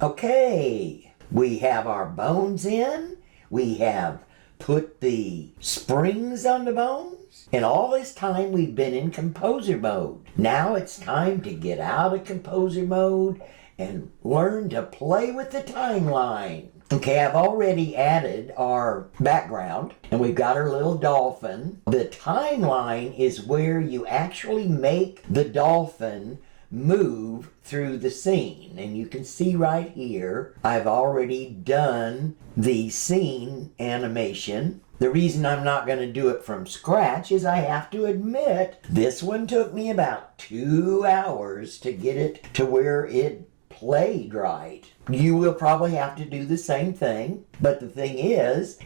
Okay, we have our bones in. We have put the springs on the bones. And all this time we've been in composer mode. Now it's time to get out of composer mode and learn to play with the timeline. Okay, I've already added our background and we've got our little dolphin. The timeline is where you actually make the dolphin move through the scene, and you can see right here I've already done the scene animation. The reason I'm not going to do it from scratch is I have to admit this one took me about 2 hours to get it to where it played right. You will probably have to do the same thing, but the thing is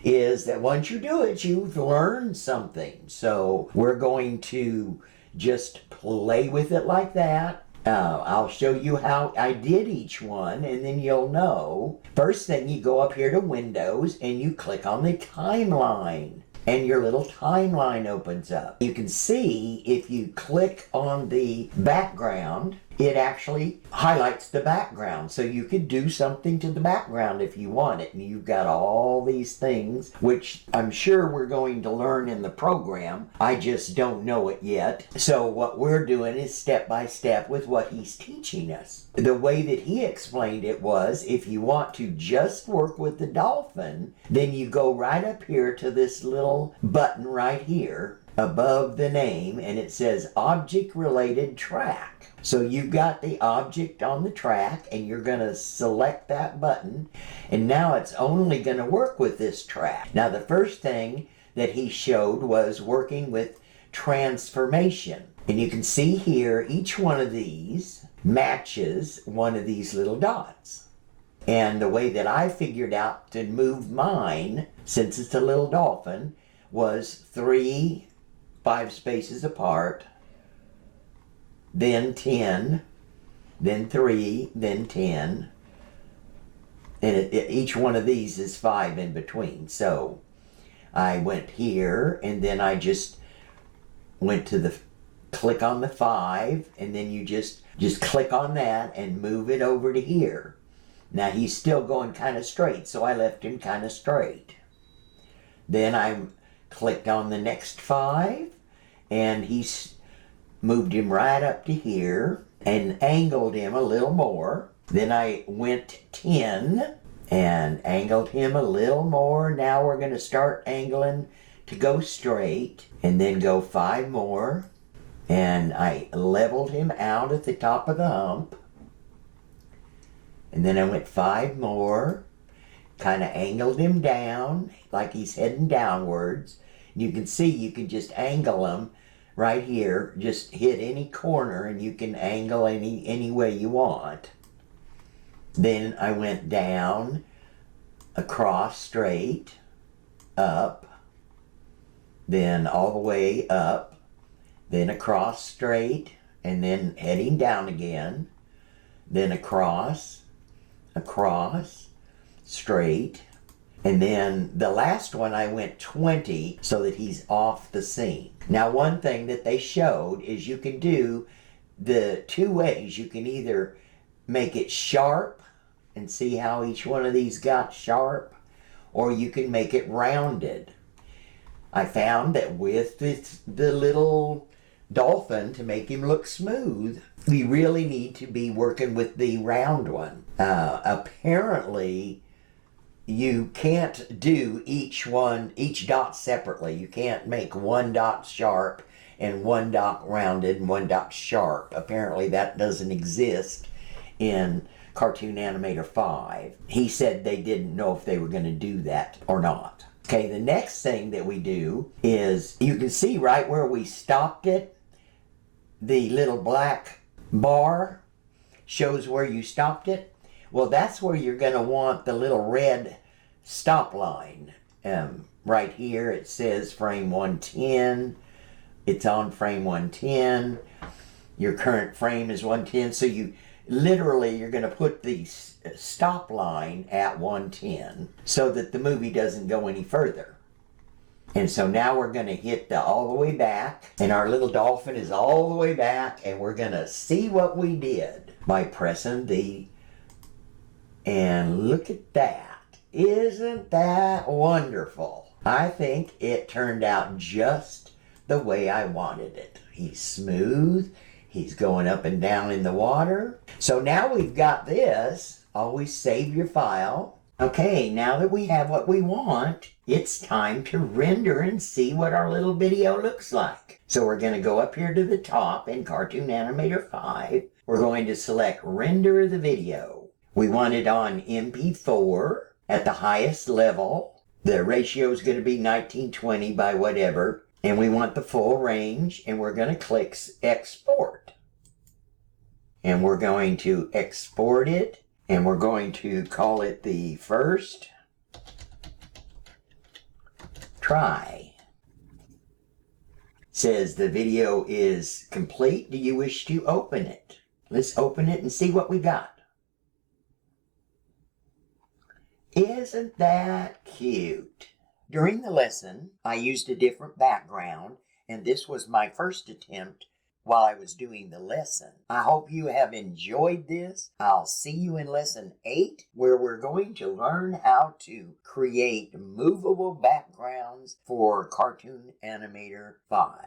that once you do it, you've learned something. So we're going to just play with it like that. I'll show you how I did each one, and then you'll know. First thing, you go up here to Windows and you click on the timeline, and your little timeline opens up. You can see if you click on the background, it actually highlights the background. So you could do something to the background if you want it. And you've got all these things, which I'm sure we're going to learn in the program. I just don't know it yet. So what we're doing is step by step with what he's teaching us. The way that he explained it was, if you want to just work with the dolphin, then you go right up here to this little button right here above the name, and it says Object Related Track. So you've got the object on the track, and you're going to select that button, and now it's only going to work with this track. Now the first thing that he showed was working with transformation. And you can see here each one of these matches one of these little dots. And the way that I figured out to move mine, since it's a little dolphin, was 3 5 spaces apart, then 10, then 3, then 10, and each one of these is 5 in between. So I went here, and then I just went to the click on the 5, and then you just click on that and move it over to here. Now he's still going kind of straight, so I left him kind of straight. Then I clicked on the next 5, and he's moved him right up to here and angled him a little more. Then I went 10 and angled him a little more. Now we're going to start angling to go straight, and then go 5 more. And I leveled him out at the top of the hump. And then I went 5 more, kind of angled him down like he's heading downwards. You can see you can just angle him right here. Just hit any corner and you can angle any way you want. Then I went down, across straight, up, then all the way up, then across straight, and then heading down again, then across, straight, and then the last one I went 20 so that he's off the scene. Now one thing that they showed is you can do the 2 ways. You can either make it sharp and see how each one of these got sharp, or you can make it rounded. I found that with the little dolphin, to make him look smooth, we really need to be working with the round one. Apparently you can't do each dot separately. You can't make 1 dot sharp and 1 dot rounded and 1 dot sharp. Apparently that doesn't exist in Cartoon Animator 5. He said they didn't know if they were going to do that or not. Okay, the next thing that we do is, you can see right where we stopped it, the little black bar shows where you stopped it. Well, that's where you're going to want the little red stop line. Right here it says frame 110. It's on frame 110. Your current frame is 110. So you're going to put the stop line at 110 so that the movie doesn't go any further. And so now we're going to hit all the way back, and our little dolphin is all the way back, and we're going to see what we did by pressing the And look at that. Isn't that wonderful? I think it turned out just the way I wanted it. He's smooth. He's going up and down in the water. So now we've got this. Always save your file. Okay, now that we have what we want, it's time to render and see what our little video looks like. So we're going to go up here to the top in Cartoon Animator 5. We're going to select Render the Video. We want it on MP4 at the highest level. The ratio is going to be 1920 by whatever. And we want the full range, and we're going to click Export. And we're going to export it. And we're going to call it the first try. It says the video is complete. Do you wish to open it? Let's open it and see what we got. Isn't that cute? During the lesson, I used a different background, and this was my first attempt while I was doing the lesson. I hope you have enjoyed this. I'll see you in lesson 8, where we're going to learn how to create movable backgrounds for Cartoon Animator 5.